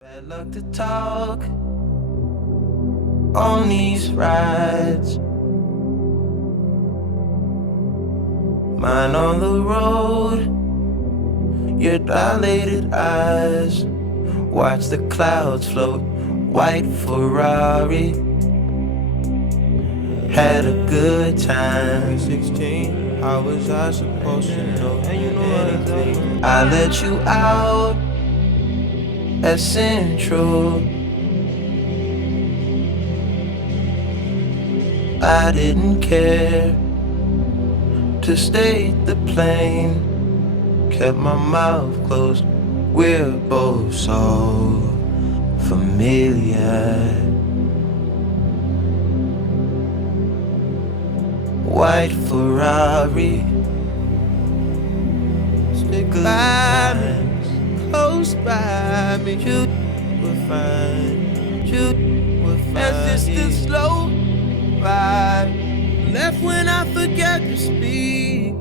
Bad luck to talk on these rides. Mine on the road, your dilated eyes. Watch the clouds float, white Ferrari. Had a good time. 16, how was I supposed to know anything? I let you out at Central. I didn't care to state the plain. Kept my mouth closed. We're both so familiar. White Ferrari. Stick by me, close by me. You will find, you will find. As this the slow ride. Left when I forgot to speak.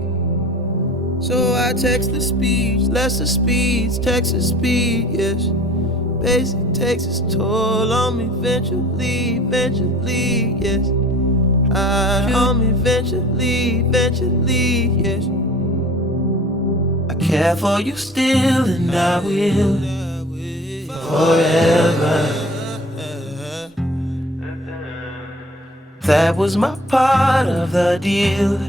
So I text the speech, lesser speeds, Texas speed, yes. Basic takes its toll on me eventually, yes. On me eventually, yes. I care for you still and I will forever. That was my part of the deal.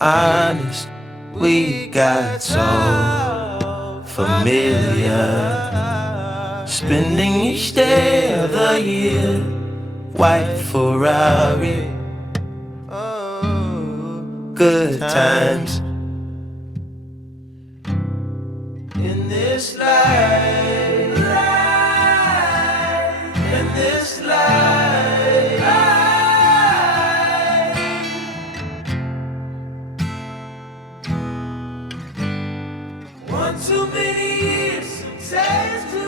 Honest, we got so familiar. Spending each day of the year. White Ferrari. Good times. In this life, in this life, one too many years, taste too